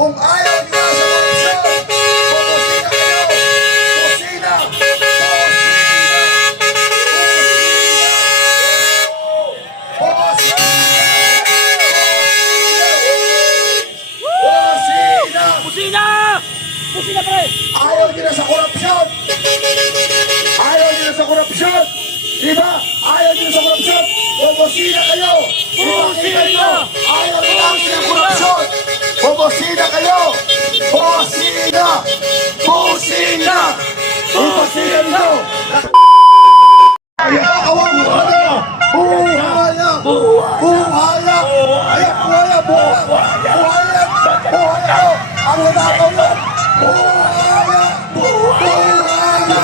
Kung ayaw niya sa korupsyon, bumusina kayo! Busina! Busina! Pusina! Pusina pre! Ayaw nila sa korupsyon! Ayaw nila sa korupsyon! Diba? Ayaw nila sa korupsyon! Bubusina kayo! Ipakita nyo! Ayaw nila sa korupsyon! Bubusina kayo! Busina! Busina! Bubusina nyo! Ayakawang buhaya! Buhaya! Buhaya! Buhaya! Buhaya! Buhaya! Ang nanakaw nyo! Buhaya! Buhaya!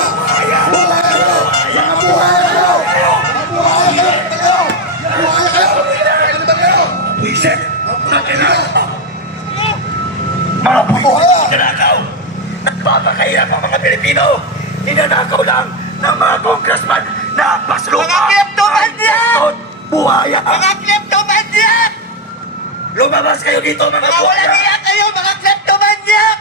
Wiset! Mga buhay ninanakaw! Nagpapakahirap ang mga Pilipino! Ninanakaw lang ng mga congressman na paslupa! Mga kleptomaniac! Buhaya! Mga kleptomaniac! Lumabas kayo dito mga Mga walang buhaya! iyak kayo, mga kleptomaniac!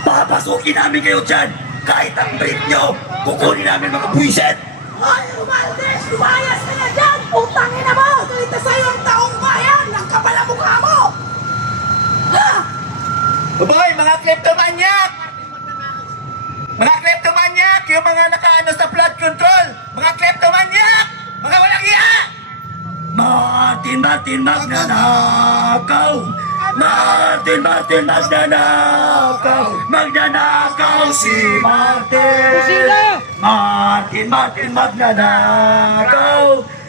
Papasukin namin kayo dyan! Kahit ang brief nyo, kukunin namin mga buwiset! Hoy, Romualdez! Lumayas ka na dyan! Putang ina mo! Dito sa'yo ang taong bayan! Ang kapal ang mukha mo! Ha? Boy, mga kleptomaniac! Mga kleptomaniac! Yung mga nakaano sa flood control! Mga kleptomaniac! Mga walang iya! Martin magnanakaw! Martin magnanakaw! Magnanakaw si Martin! Martin magnanakaw!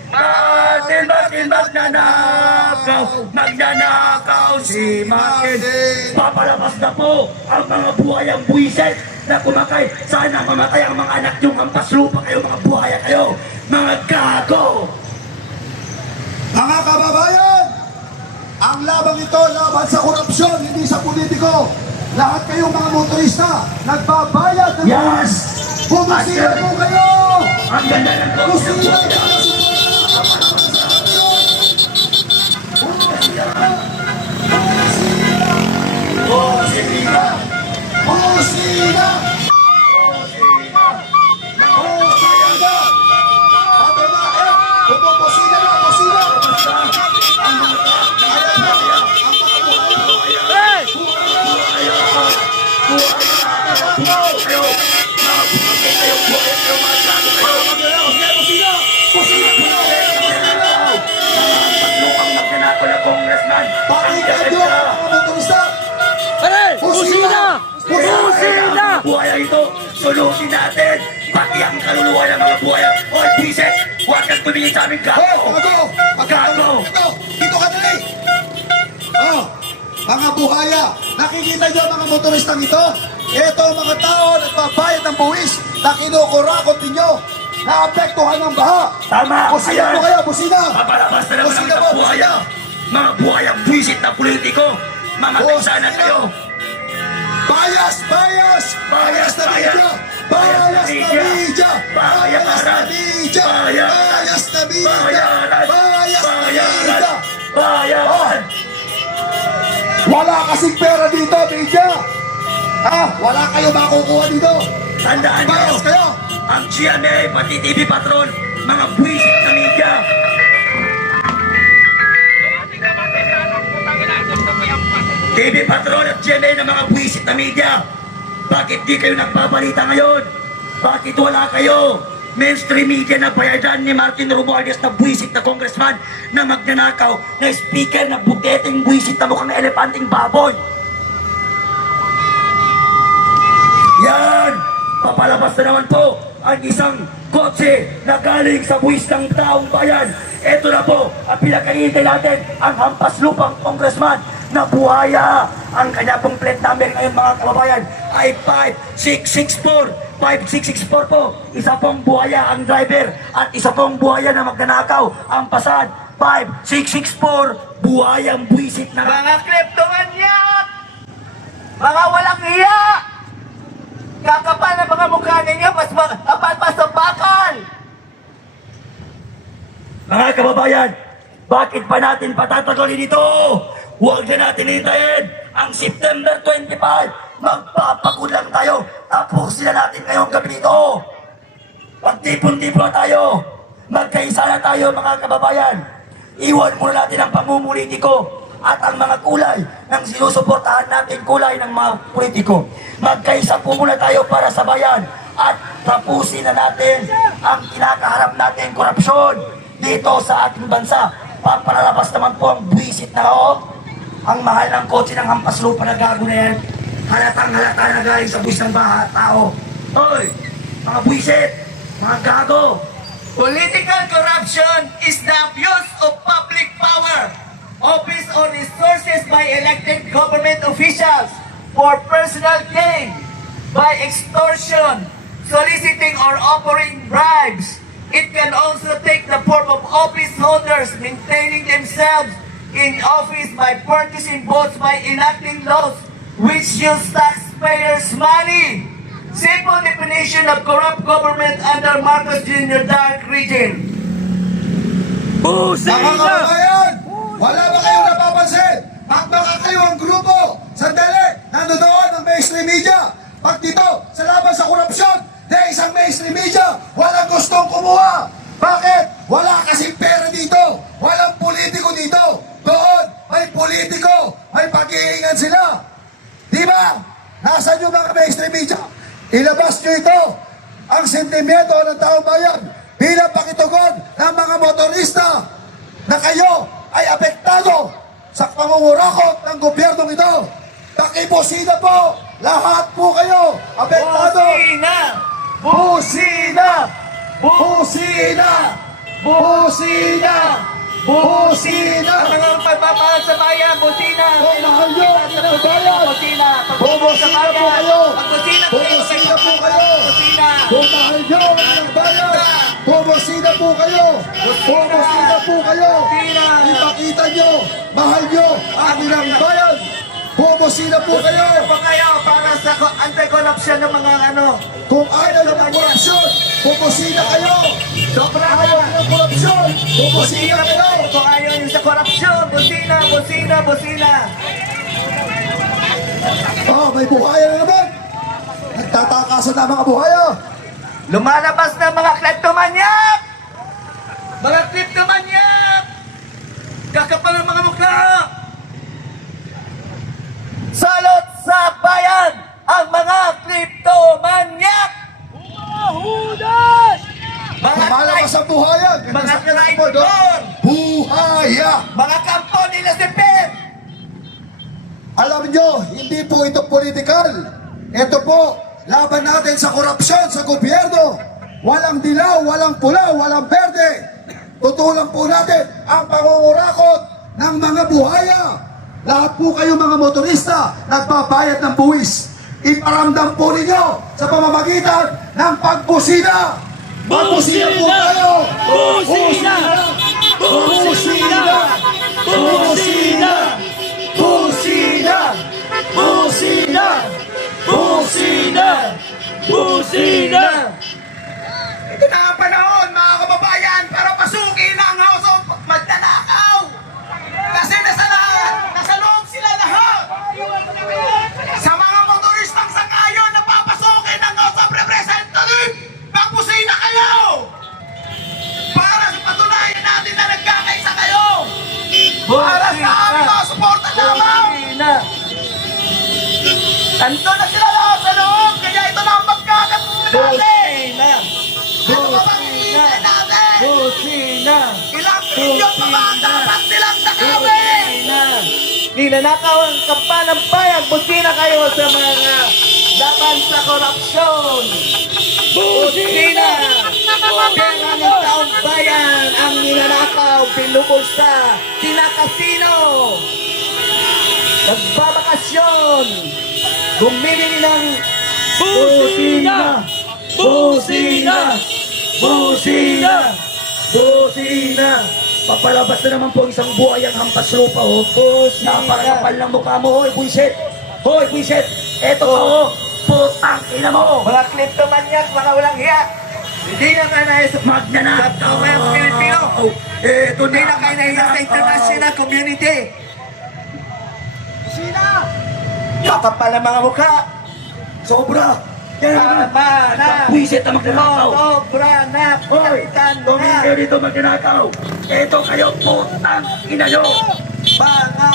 Martin magnanakaw! Magnanakaw si Martin! Papalabas na po ang mga buhayang buwiset na kumakain. Sana mamatay ang mga anak yung hampas lupa kayo, mga buhaya kayo! Mga gago! Mga kababayan, ang labang ito laban sa korupsyon, hindi sa politiko. Lahat kayong mga motorista, nagbabayad ng Yes! bumusina po kayo! Ang ganda ng Busina! Busina! Busina! Pakinggan nyo mga motorista! Pare! Pusina! Pusina! Buhaya ito, sulutin natin! Pati ang kaluluwa ng mga buhaya! Oy, bisit! Huwag kang tumingin sa aming gago! Hoy, gago! Gago! Dito ka dali! Oh, mga buhaya, nakikita nyo mga motoristang ito? Ito ang mga tao nagbabayad ng buwis na kinukurakot ninyo. Naapektuhan ng baha. Tama! Busina mo kayo, busina! Papalabas na naman ang Busina mga mo, buhaya! Mga buhayang buwisit na politiko! Mamatay sana kayo! Bias! Bias! Bias na media! Bias na media! Bias na media! Bias na media! Bias na media! Bayaran! Wala kasing pera dito, media! Ha? Wala kayo makukuha dito! Tandaan nyo! Bias kayo! Ang GMA, pati TV Patrol, mga buwisit na media! TV Patrol at GMA ng mga buwisit na media! Bakit di kayo nagbabalita ngayon? Bakit wala kayo? Mainstream media na bayadan ni Martin Romualdez na buwisit na congressman na magnanakaw na speaker na buteteng buwisit na mukhang elepanting baboy! Yan! Papalabas na naman po ang isang kotse na galing sa buwis ng taong bayan. Ito na po ang pinakahintay natin, ang hampas lupang congressman na buhaya. Ang kanya pong plate number ngayon mga kababayan ay 5664. 5664 po. Isa pong buhaya ang driver at isa pong buhaya na magnanakaw ang pasad. 5664. Buhayang buwisit na Mga kleptomaniac! Mga walang iya! Kakapal na mga mukha ninyo, mas kapal pa sa bakal! Mga kababayan, bakit pa natin patatagalin ito? Huwag na natin hintayin ang September 25. Magpapagulang tayo. Tapusin na natin ngayong gabi nito. Pagtipon-tipon tayo. Magkaisa na tayo mga kababayan. Iwan muna natin ang pamumulitiko at ang mga kulay ng sinusuportahan natin kulay ng mga politiko. Magkaisa po muna tayo para sa bayan at tapusin na natin ang kinakaharap natin korupsyon dito sa ating bansa. Papalalabas naman po ang buwisit na ang mahal ng kotse ng hampas lupa na gago na yan. Halatang halata na galing sa buwis ng tao. Hoy, mga buwisit, mga gago. Political corruption is the abuse of public power, office or resources by elected government officials for personal gain, by extortion, soliciting or offering bribes. It can also take the form of office holders maintaining themselves in office by purchasing votes by enacting laws which use taxpayers' money. Simple definition of corrupt government under Marcos Jr. Dark Regime. Mga kababayan, wala ba kayong napapansin? Baka kayo ang grupo. Sandali, nandoon ang mainstream media. Pag dito, sa laban sa korupsyon, isang mainstream media, walang gustong kumuha. Bakit? Wala kasing pera dito. Walang politiko dito. Doon, may politiko. May pag-iingan sila. Di ba? Nasaan yung mga mainstream media? Ilabas nyo ito, ang sentimiento ng taong bayan bilang pakitugon ng mga motorista na kayo ay apektado sa pangungurakot ng gobyernong ito. Pakibusina po, lahat po kayo apektado. Busina! Busina! Busina! Busina! Busina! Ang mga pagmamahal sa bayan, busina! Kung mahal nyo ang bayan, Busina! bubusina po kayo! Busina! Bubusina po kayo! Busina! Kung mahal nyo ang bayan, bubusina po kayo! Bubusina po kayo! Ipakita nyo, mahal nyo ang ilang bayan! Bubusina po kayo! Pa kayo para sa anti-corruption ng mga Kung ayaw nyo ng korupsyon, bubusina kayo! Sobra Ayaw nyo ng korupsyon, bubusina kayo! Kung ayaw nyo sa korupsyon, busina, busina, busina. May buhaya na naman! Nagtatakasan na mga buhaya! Lumalabas na mga kleptomanyak! Mga kleptomanyak! Kakapal ang mga mukha! Salot sa bayan ang mga kleptomanyak! Lumalabas ang buhaya! Mga traitor! Buhaya! Mga kampo nila si Pep! Alam nyo, hindi po ito political. Ito po, laban natin sa korupsyon sa gobyerno. Walang dilaw, walang pula, walang berde. Tutulan po natin ang pangungurakot ng mga buhaya. Lahat po kayo mga motorista, nagbabayad ng buwis. Iparamdam po ninyo sa pamamagitan ng pagbusina. Pagbusina po kayo! Busina! Busina! Busina! Busina! Busina! Busina! Busina! Ito na ang panahon, mga kababayan, para pasukin ang House of Magnanakaw! Kasi nasa loob sila lahat! Sa mga motoristang sangayon na papasukin ng House of Representatives, magpusina kayo! Para sa patunayan natin na nagkakaisa kayo! Para sa aming mga suporta lamang! Nandun na sila lahat sa loob, kaya ito na ang magkakatuloy natin! Ano ba bang hinihintay natin? Busina! Ilang milyon pa ba ang dapat nilang nakawin? Ninanakaw ang kampanang bayan, busina kayo sa mga laban sa korupsyon. Busina! Pera ng taong bayan ang ninanakaw, pinubulsa, tinakasino. Nagbabakasyon, bumibili ng Busina! Busina! Busina! Busina! Papalabas na naman po ang isang buhay ang hampas lupa, Napakapal ng mukha mo, hoy, buisit! Hoy, buisit! Eto ka, putang ina mo! mga kleptomanyak, mga walang hiya. Hindi na kayo nahiya sa Magnanakaw! Pilipino. Eto Hindi na kayo nahiya sa international community. Kakapal ang mga mukha. Sobra! Yan naman! Tama na. Buwisit na magnanakaw! Sobra na. Hoy! Kapitan Tumingin na. kayo dito magnanakaw! Ito kayo putang ina nyo! Mga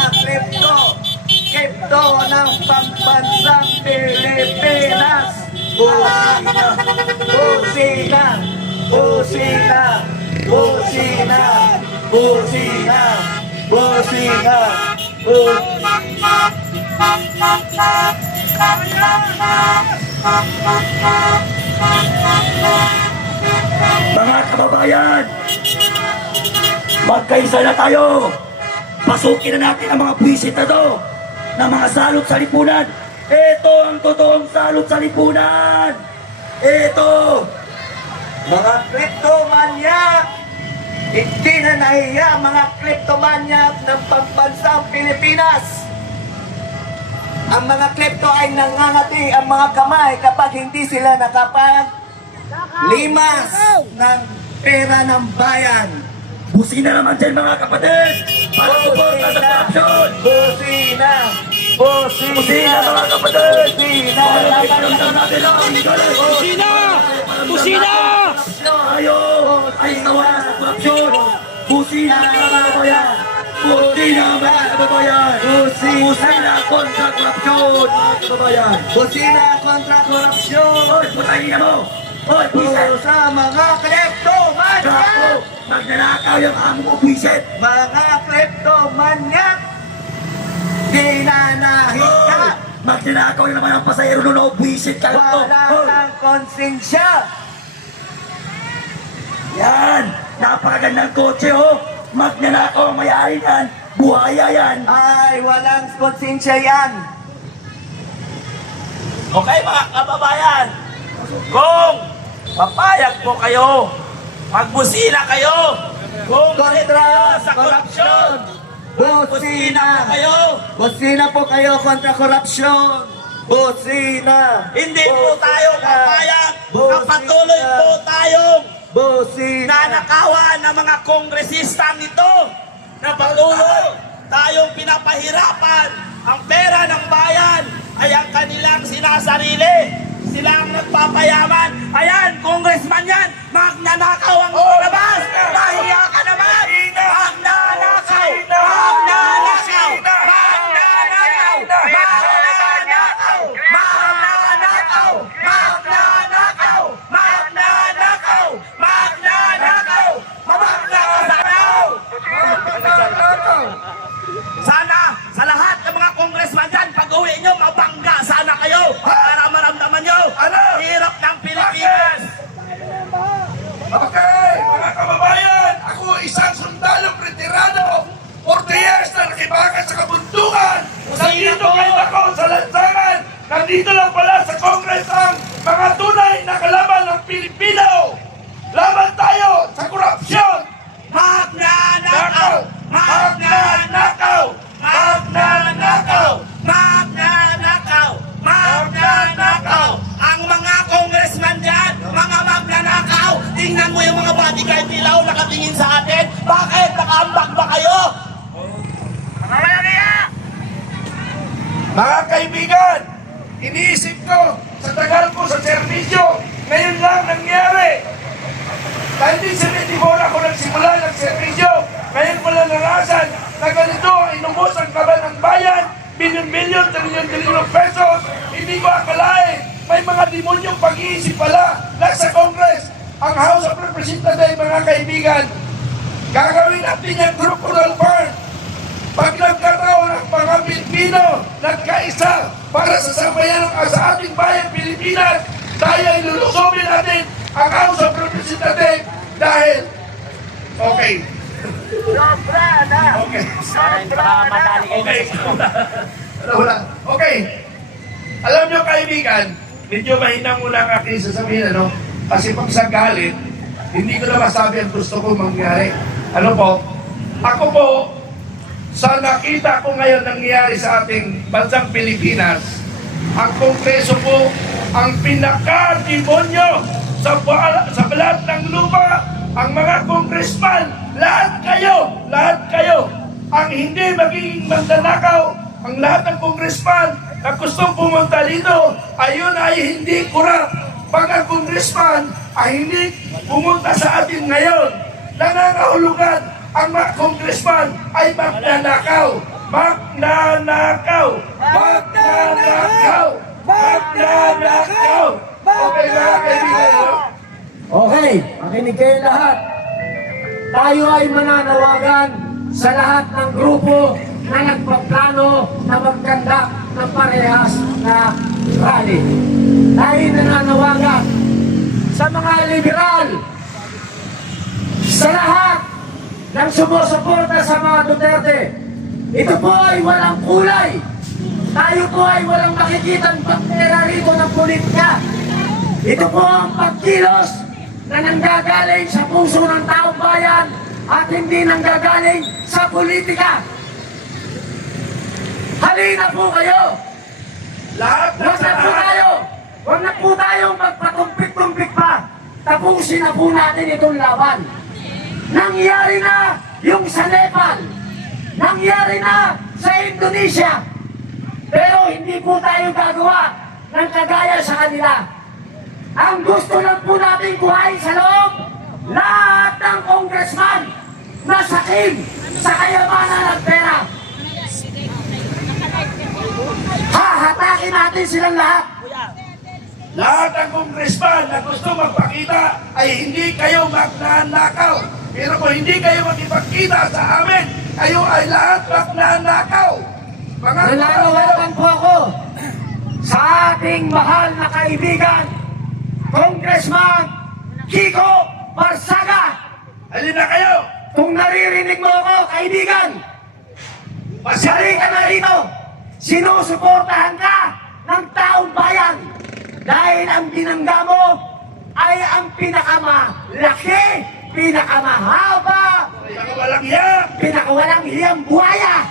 kripto ng pambansang Pilipinas. Busina. Busina. Busina. Busina. Busina. Mga kababayan! Magkaisa na tayo! Pasukin na natin ang mga buwisit na to na mga salot sa lipunan. Ito ang totoong salot sa lipunan. Ito. Mga kriptomanya, hindi na nahiya mga kriptomanya ng pambansang Pilipinas. Ang mga kripto ay nangangati ang mga kamay kapag hindi sila nakapag-limas ng pera ng bayan. Busina naman dyan mga kapatid. Para suporta sa korupsyon. Busina! Busina mga kapatid. Busina! Para ipinunta natin ang galing. Busina! Busina! Tayo ay nawala sa korupsyon. Busina mga kababayan. Busina mga kababayan. Busina kontra korupsyon mga kababayan. Busina kontra korupsyon! Hoy, putayin na mo. Hoy, buwisit. Sa mga kriptomanya! Gapo, magnanakaw yung amo mo buwisit. Mga kriptomanya! Dinanahiya! Magnanakaw yung naman ang pasahero nun o buwisit ka lang to. Wala Hoy, kang konsensya! yan, napakagandang kotse oh. Magnanakaw ang may-ari yan. Buhaya yan. Ay, walang konsensya yan! Okay mga kababayan, kung papayag po kayo, magbusina kayo, kung Kontra sa korupsyon, busina Busina! kayo. Busina po kayo kontra korupsyon! Busina! Hindi po tayo papayag na Busina! patuloy po tayong Busina! nanakawan ng mga kongresistang ito na patuloy tayong pinapahirapan ang pera ng bayan ay ang kanilang sinasarili. Sila ang nagpapayaman. Ayan, congressman yan, magnanakaw ang labas. Mahiya ka naman. Magnanakaw. Magnanakaw. Magnanakaw. Magnanakaw. Magnanakaw. Magnanakaw. Magnanakaw. Magnanakaw. Magnanakaw. Sana sa lahat ng mga congressman dyan, pag-uwi nyo, mabangga sana kayo para maramdaman nyo ang hirap ng Pilipinas. Okay, mga kababayan, ako isang sundalong retirado, 40 years na nakibakan sa kabundukan. Nandito ngayon ako sa lansangan. Nandito lang pala sa Congress ang mga tunay na kalaban ng Pilipino. Laban tayo sa korupsyon. Magnanakaw! Magnanakaw! Magnanakaw! Magnanakaw! Magnanakaw! Ang mga congressman dyan, mga magnanakaw, tingnan mo yung mga bodyguard nila nakatingin sa atin. Bakit? Nakaambak ba kayo? Mga kaibigan, iniisip ko sa tagal ko sa serbisyo, ngayon lang nangyari. 1974 ako nagsimula ng serbisyo, ngayon ko lang narasan na ganito ang inubos ang kaban ng bayan, bilyon-bilyon, trilyon-trilyon pesos. Hindi ko akalain, may mga demonyong pag-iisip pala nasa Congress. Ang House of Representatives, mga kaibigan, gagawin natin yung crocodile burn. Pag nagkataon ang mga Pilipino, nagkaisa para sa sambayan sa ating bayan Pilipinas, tayo ay lulusobin natin ang House of Representatives dahil, okay. Okay. Okay. Wala. Okay. Alam nyo kaibigan, medyo mahina muna ang aking sasabihin, ano? Kasi pag sa galit, hindi ko na masabi ang gusto ko mangyari. Ano po? Ako po, sa nakita ko ngayon nangyari sa ating bansang Pilipinas, ang Kongreso po ang pinaka-demonyo sa balat ng lupa. Ang mga congressman, lahat kayo, ang hindi magiging mandanakaw, ang lahat ng congressman na gustong pumunta dito, ayun ay hindi kurap. Pag ang congressman ay hindi pumunta sa atin ngayon, nangangahulugan ang mga congressman ay magnanakaw. Magnanakaw! Magnanakaw! Magnanakaw! Okay ba, kaibigan? Okay, makinig kayo lahat. Tayo ay mananawagan sa lahat ng grupo na nagpaplano na magkanda ng parehas na rally. Tayo nananawagan sa mga liberal, sa lahat ng sumusuporta sa mga Duterte. Ito po ay walang kulay. Tayo po ay walang makikitang pagpera rito ng politika. Ito po ang pagkilos na nanggagaling sa puso ng taong bayan at hindi nanggagaling sa politika. Halina po kayo! Lahat na Huwag na po tayo! Huwag na po tayong magpatumpik-tumpik pa! Tapusin na po natin itong laban. Nangyari na yung sa Nepal. Nangyari na sa Indonesia. Pero hindi po tayo gagawa ng kagaya sa kanila. Ang gusto lang po natin kuhain sa loob, lahat ng congressman na sakim sa kayamanan ng pera. Hahatakin natin silang lahat. Lahat ng congressman na gusto magpakita ay hindi kayo magnanakaw. Pero kung hindi kayo magipagkita sa amin, kayo ay lahat magnanakaw. Mga Nananawagan po ako sa ating mahal na kaibigan, Congressman Kiko Barsaga. halina kayo! Kung naririnig mo ako, kaibigan, pasali ka na rito. Sinusuportahan ka ng taong bayan dahil ang binangga mo ay ang pinakamalaki, pinakamahaba, Walang yan! pinakawalang hiyang buhaya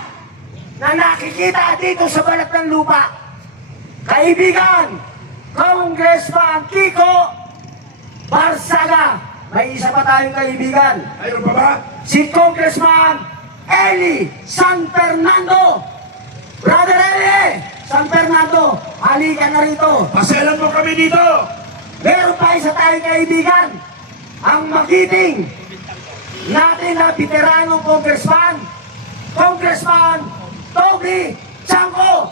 na nakikita dito sa balat ng lupa. Kaibigan, Congressman Kiko Barsaga. May isa pa tayong kaibigan, Ayun pa ba? si Congressman Eli San Fernando. Brother Eli San Fernando, halika na rito. Pasyalan mo kami dito! Meron pa isa tayong kaibigan, ang magiting natin na veteranong congressman, Congressman Toby Chanco.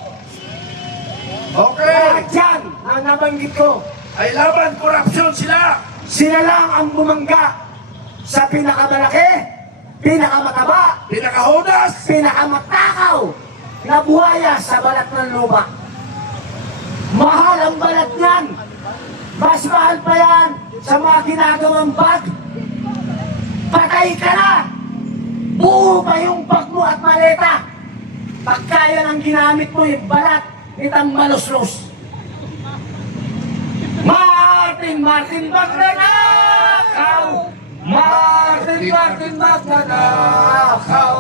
Okay! Lahat yan na nabanggit ko, Ay laban korupsyon sila! sila lang ang bumangga sa pinakamalaki, pinakamataba, Pinakahudas! pinakamatakaw na buhaya sa balat ng lupa. Mahal ang balat niyan. Mas mahal pa yan sa mga ginagawang bag. Patay ka na! Buo pa yung bag mo at maleta. Pagka yan ang ginamit mo, yung balat, itang maluslos. Martin Magnanakaw! Martin Magnanakaw!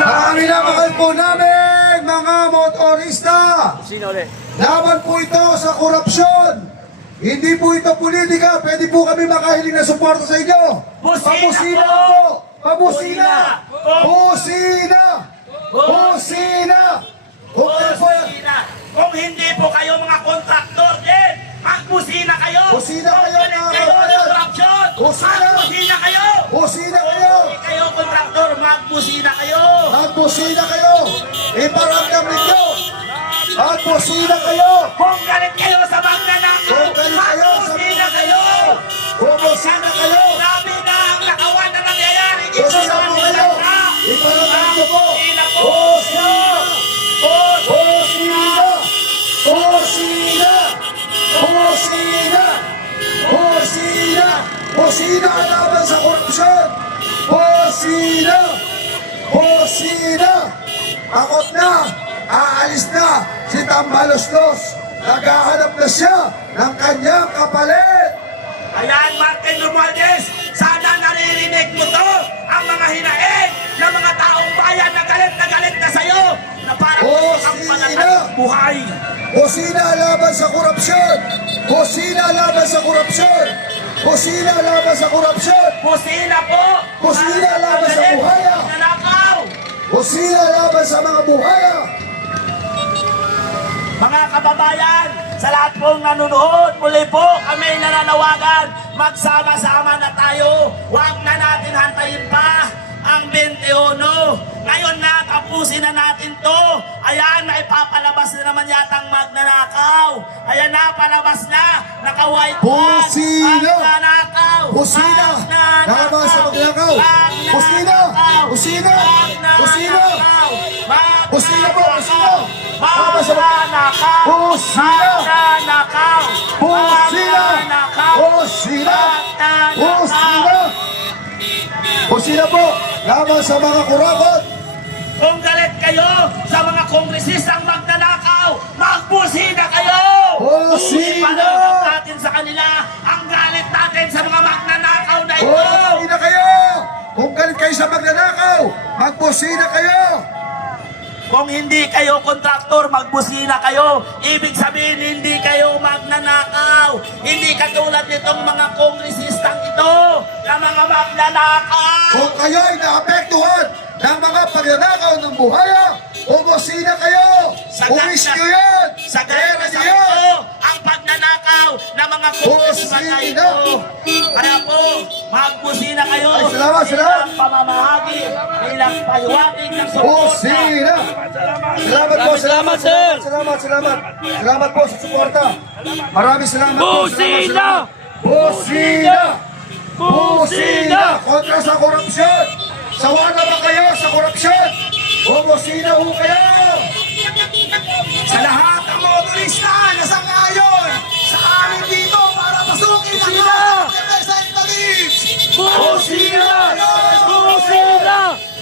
Sa minamahal po namin, mga motorista. Laban po ito sa korupsyon. Hindi po ito politika. Pwede po kami makahiling ng suporta sa inyo. Pabusina po! Pabusina! Busina! Busina! Okay po yan. Kung hindi po kayo mga kontraktor din, magbusina kayo! Busina kayo, Magpalit mga kayo ng kabayan! korupsyon! Busina! Magbusina kayo! Busina kayo! Hindi kayo kontraktor, magbusina kayo! Magbusina kayo! Iparamdam ninyo! Magbusina kayo! Kung galit kayo sa magnanakaw, Kung galit kayo sa magbusina kayo! Bubusina kayo! Grabe na ang nakawan na nangyayari dito Busina sa po ating kayo! bansa! Iparamdam nyo po! Busina po! Busina! Busina! Busina! Busina! Busina ang laban sa korupsyon! Busina! Busina! Takot na! Aalis na si Tambaloslos! Naghahanap na siya ng kanyang kapalit! Ayan, Martin Romualdez, sana naririnig mo to, ang mga hinaing ng mga taong bayan na galit na sa'yo, na parang ang panatay buhay. Busina laban sa korupsyon! Busina laban sa korupsyon! Busina laban sa korupsyon! Busina po! Busina laban sa buhaya! Magnanakaw! Busina laban sa mga buhaya! Mga kababayan, sa lahat pong nanonood, muli po kami nananawagan, magsama-sama na tayo. Huwag na natin hantayin pa ang 21. Ngayon na, tapusin na natin to. Ayan, may papalabas na naman yatang magnanakaw. Ayan na, palabas na. Naka-white flag. Busina! Magnanakaw! Busina! Laban sa magnanakaw! Busina! Busina! Busina! Busina po! Busina! Laban sa Magnanakaw! Busina! Magnanakaw! Busina! Busina! Busina! Busina po! Laban sa mga kurakot! Kung galit kayo sa mga kongresistang magnanakaw, magbusina kayo! Busina! Ipanahon natin sa kanila ang galit natin sa mga magnanakaw na ito! Busina kayo! Kung galit kayo sa magnanakaw, magbusina kayo! Kung hindi kayo kontraktor, magbusina kayo. Ibig sabihin, hindi kayo magnanakaw. Hindi katulad nitong mga kongresistang ito na mga magnanakaw. Kung kayo ay naapektuhan ng mga pagnanakaw ng buhaya, umusina kayo! Umis nyo yan! Sa Pera gaya nyo sa yan! ito, ang pagnanakaw ng mga kongresman na ito. Kaya po, magbusina kayo. Ay, salamat, salamat. Bilang pamamahagi, bilang paliwanag ng suporta. Busina! Salamat po, salamat, sir! Salamat po sa suporta. Maraming salamat po. Busina! Busina! Busina! Kontra sa korupsyon! Sawa na ba kayo sa korupsyon? Bumusina ho kayo! Sa lahat ng motorista na sangayon sa amin dito para pasukin ang mga representatives. Busina! Busina!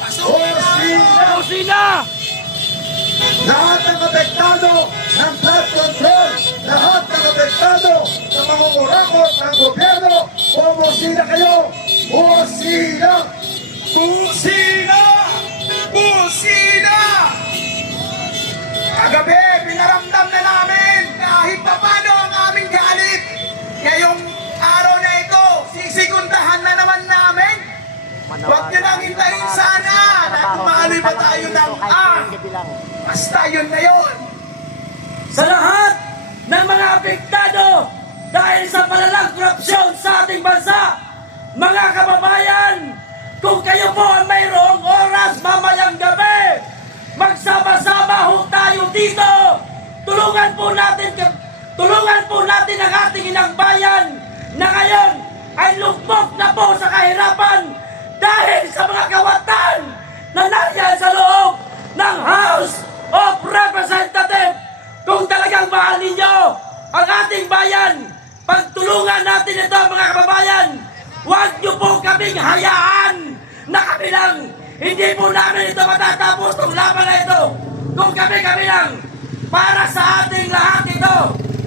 Busina! Busina! Lahat ng apektado ng flood control, lahat ng apektado sa mga kurakot ng gobyerno, bumusina kayo! Busina! Busina! Busina! Kagabi, pinaramdam na namin kahit papano ang aming galit. Ngayong araw na ito, sisigundahan na naman namin. Huwag nyo nang hintayin sana na tumaloy pa tayo ng basta yun na yun. Sa lahat ng mga apektado dahil sa malalang korupsyon sa ating bansa, mga kababayan, kung kayo po ay mayroong oras mamayang gabi, magsama-sama ho tayo dito. Tulungan po natin ang ating inang bayan na ngayon ay lugmok na po sa kahirapan dahil sa mga kawatan na nandiyan sa loob ng House of Representatives. Kung talagang mahal ninyo ang ating bayan, pagtulungan natin ito mga kababayan. Huwag niyo po kaming hayaan na kami lang. Hindi po namin ito matatapos itong laban na ito. Kung kami lang, para sa ating lahat ito.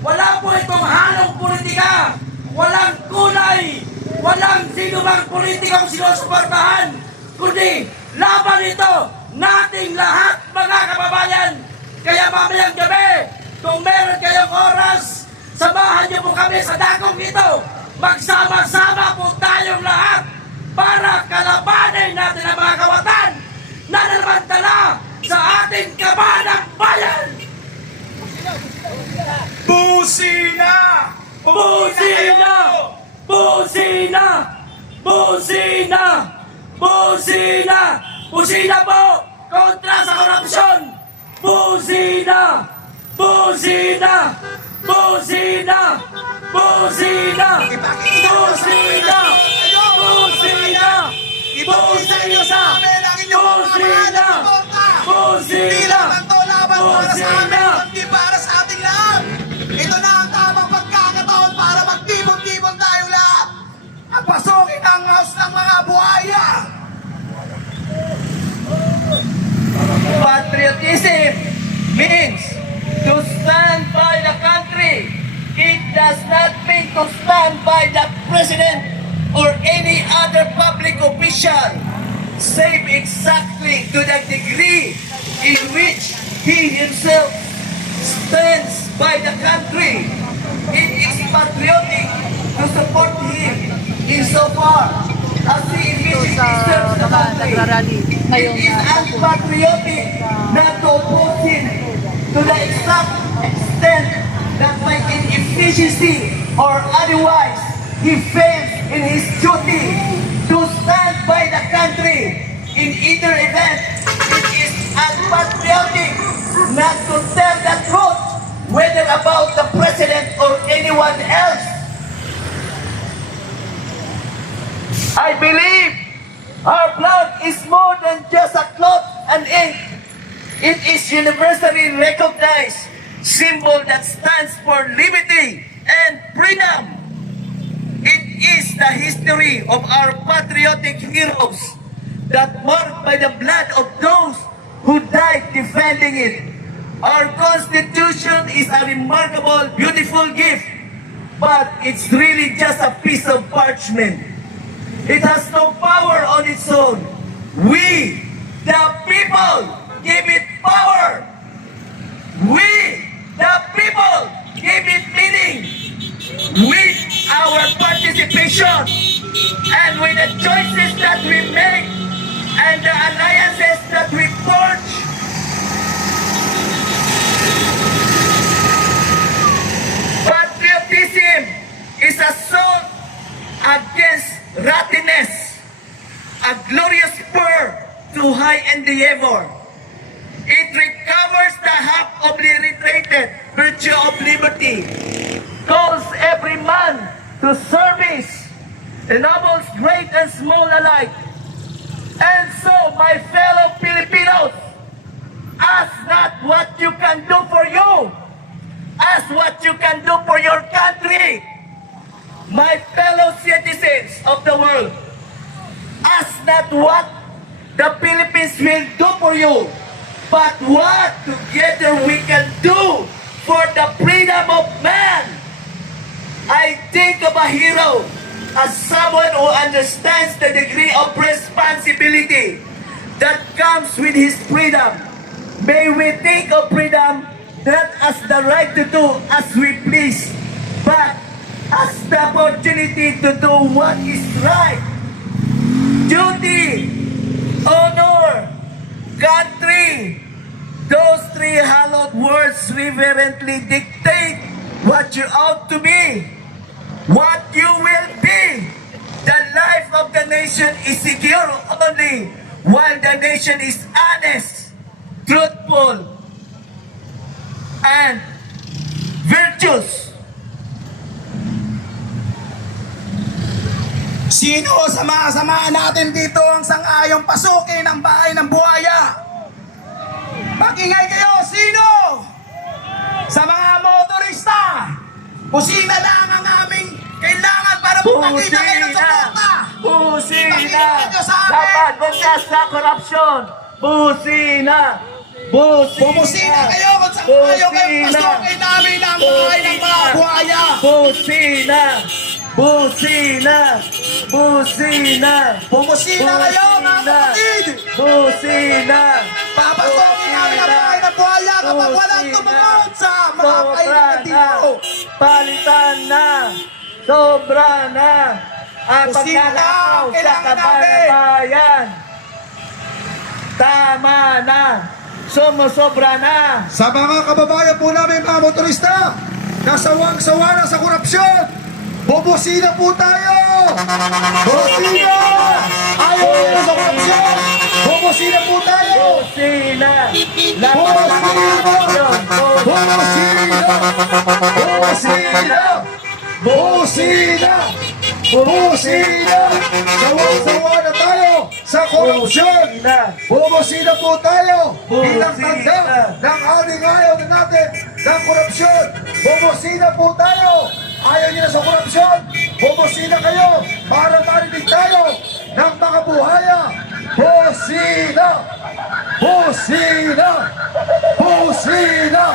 Wala po itong halong politika. Walang kulay. Walang sinumang politikang sinusuportahan. Kundi laban ito nating lahat mga kababayan. Kaya mamayang gabi, kung meron kayong oras, samahan niyo po kami sa dakong ito. Magsama-sama po tayong lahat para kalabanin natin ang mga kawatan na nalamantala sa ating kabanang bayan! Busina! Busina! Busina! Busina! Busina! Busina po! Kontra sa korupsyon! Busina! Busina! Busina! Busina! Busina! Busina! Ipakita nyo sa amin ang inyong pamahalaan ng suporta. Hindi lang ito laban para sa amin, kundi para sa ating lahat. Ito na ang tamang pagkakataon para magtibon-tibon tayo lahat. At pasukin ang house ng mga buhaya. Patriotism means to stand by the country. It does not mean to stand by the president or any other public official, save exactly to the degree in which he himself stands by the country. It is patriotic to support him insofar as the efficiency serves the country. It is unpatriotic not to oppose him to the exact extent that by inefficiency or otherwise he fails in his duty to stand by the country. In either event, it is unpatriotic not to tell the truth, whether about the president or anyone else. I believe our flag is more than just a cloth and ink. It is universally recognized symbol that stands for liberty and freedom. It is the history of our patriotic heroes that marked by the blood of those who died defending it. Our Constitution is a remarkable, beautiful gift, but it's really just a piece of parchment. It has no power on its own. We, the people, give it power. We, the people, give it meaning. With our participation and with the choices that we make and the alliances that we forge, patriotism is a sword against rottenness, a glorious spur to high endeavor. It recovers the half-obliterated virtue of liberty, calls every man to service, ennobles great and small alike. And so, my fellow Filipinos, ask not what you can do for you, ask what you can do for your country. My fellow citizens of the world, ask not what the Philippines will do for you, but what together we can do for the freedom of man. I think of a hero as someone who understands the degree of responsibility that comes with his freedom. May we think of freedom not as the right to do as we please, but as the opportunity to do what is right. Duty, honor, country, those three hallowed words reverently dictate what you ought to be, what you will be. The life of the nation is secure only while the nation is honest, truthful, and virtuous. Sino sama-samaan natin dito ang sang-ayong pasukin ang bahay ng buhaya? Mag-ingay kayo, sino? Sa mga motorista, busina lang ang aming kailangan para magpakita kayo ng suporta. Busina! Pakinggan nyo sa amin. Dapat bukas sa korupsyon! Busina! Busina! Bumusina kayo kung saan kayo kayo pasukin namin ang bahay ng mga buhaya. Busina! Busina! Busina! Bumusina kayo, mga kapatid. Busina! Papasukin namin ang bahay ng buhaya kapag walang tumugon sa mga kailangan dito. Palitan na! Sobra na! Ang Busina pagnanakaw sa kailangan kabayan! Tama na! Sumusobra na! Sa mga kababayan po namin mga motorista, kasawang-sawa na sa korupsyon, bubusina po tayo! Bubusina! Ayaw nyo sa korupsyon! Bubusina po tayo! Busina! Bubusina! Bubusina! Bubusina! Bubusina! Bubusina! Sawang-sawa na tayo sa korupsyon! Bubusina po tayo bilang tanda ng ating ayaw na natin ng korupsyon! Bubusina po tayo! Ayaw nyo na sa korupsyon! Bubusina kayo para marinig tayo ng mga buhaya! Busina! Busina! Busina!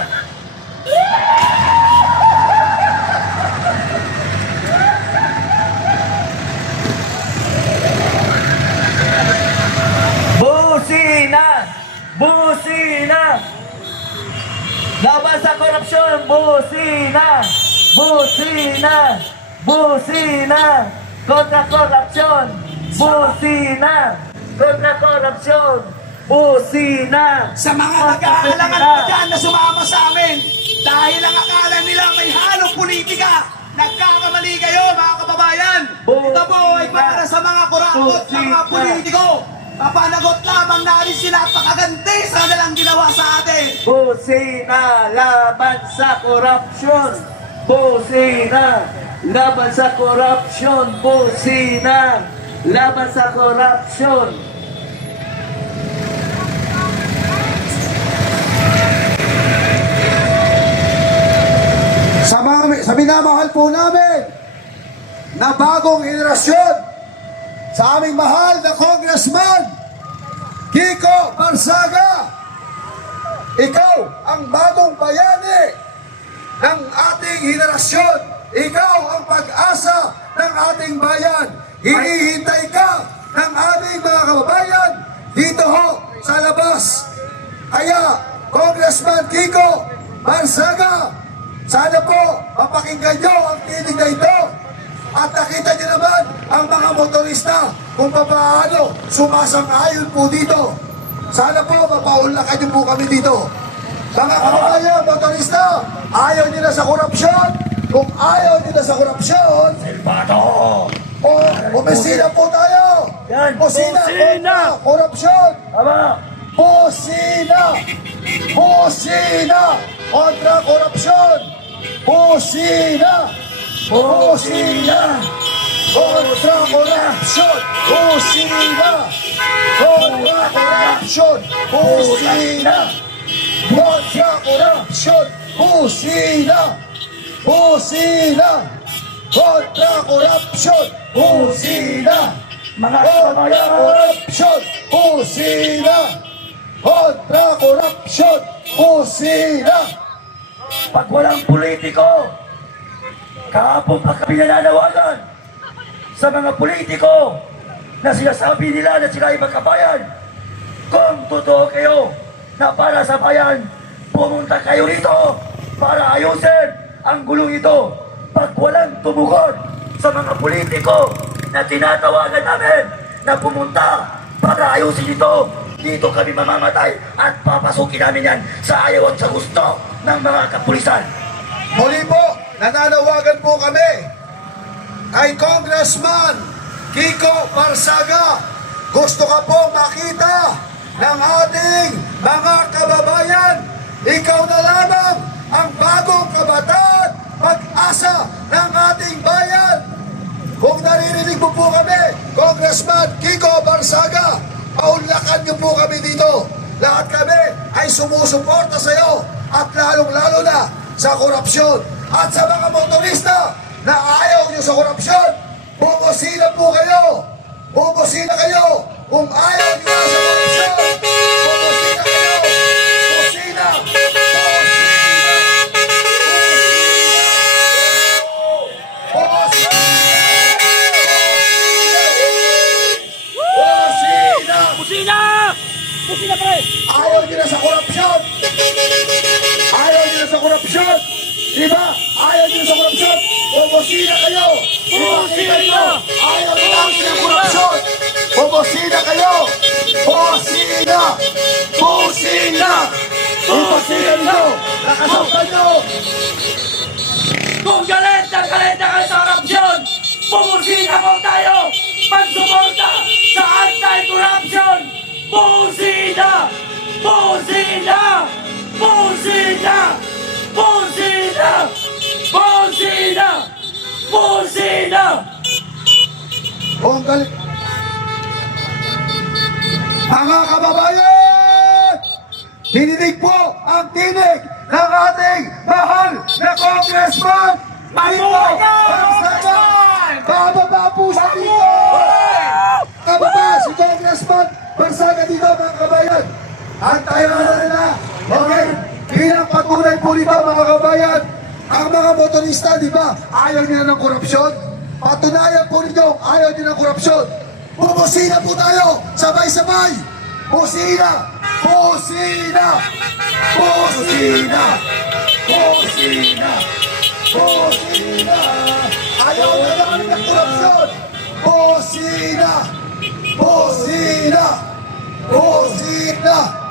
Busina! Busina! Laban sa korupsyon! Busina! Busina! Busina! Kontra korupsyon! Busina! Kontra korupsyon! Busina! Sa mga nag-aalangan pa dyan na sumama sa amin dahil ang akala nila may halong politika. Nagkakamali kayo mga kababayan. Ito po ay para sa mga kurakot ng mga politiko. Papanagot lamang namin sila at pakaganti sa kanilang ginawa sa atin. Busina! Laban sa korupsyon! Busina! Laban sa korupsyon! Busina! Laban sa korupsyon! Sa minamahal po namin na bagong henerasyon, sa aming mahal na Congressman Kiko Barsaga, ikaw ang bagong bayani ng ating henerasyon. Ikaw ang pag-asa ng ating bayan. Hinihintay ka ng aming mga kababayan dito ho sa labas. Kaya, Congressman Kiko Barsaga, sana po mapakinggan nyo ang tinig na ito at nakita nyo naman ang mga motorista kung paano sumasang-ayon po dito. Sana po mapaunlakan nyo po kami dito. Mga kababayan, motorista, ayaw nyo na sa korupsyon. Kung ayaw nyo na sa korupsyon, Silbato! o bumisina po tayo. Yan, Busina busina! kontra korupsyon. Tama! Busina! Busina kontra korupsyon! Busina! Busina kontra korupsyon! Busina kontra korupsyon! Busina kontra korupsyon! Busina! Busina kontra korupsyon! Busina! Mga Kontra kababayan! korupsyon! Busina! Kontra korupsyon! Busina! Pag walang politiko, kahapon pa kami nananawagan sa mga politiko na sinasabi nila na sila ay magkabayan. Kung totoo kayo na para sa bayan, pumunta kayo rito para ayusin ang gulong ito. Pag walang tumugon sa mga politiko na tinatawagan namin na pumunta para ayusin ito, dito kami mamamatay at papasukin namin yan sa ayaw at sa gusto ng mga kapulisan. Muli po, nananawagan po kami kay Congressman Kiko Barsaga. Gusto ka po makita ng ating mga kababayan. Ikaw na lamang ang bagong kabataan, pag-asa ng ating bayan. Kung naririnig mo po kami, Congressman Kiko Barsaga, paunlakan niyo po kami dito. Lahat kami ay sumusuporta sa iyo at lalong-lalo na sa korupsyon. At sa mga motorista na ayaw niyo sa korupsyon, bubusina po kayo. Bubusina kayo. Kung ayaw niyo na sa korupsyon, bubusina kayo. Bubusina. Kusina! Kusina pre! Ayaw nyo na sa korupsyon! Ayaw nyo na sa korupsyon! Diba? Ayaw nyo na sa korupsyon! Bubusina kayo! Bubusina kayo! Ayaw nyo na sa korupsyon! Bubusina kayo! Bubusina! Bubusina! Bubusina nyo! Nakasampan nyo! Kung galit na kayo sa korupsyon, pumusita po tayo pagsuporta sa anti-corruption. Pusina! Pusina! Pusina! Pusina! Pusina! Pusina! Kung galit... Mga kababayan! Dinidig po ang tinig ng ating mahal na Congressman! Mabuhay ka, Congressman! Bababa po siya dito! Bababa si Congressman Barsaga dito, mga kababayan! Antayin na nila! Okay? Bilang patunay po nito, mga kababayan, ang mga motorista, di ba, ayaw nila ng korupsyon? Patunayan po ninyo, ayaw nila ng korupsyon. Bumusina po tayo, sabay-sabay! Busina! Busina! Busina! Busina! Busina! Ayaw na naman ng korupsyon! Busina! Busina! Busina!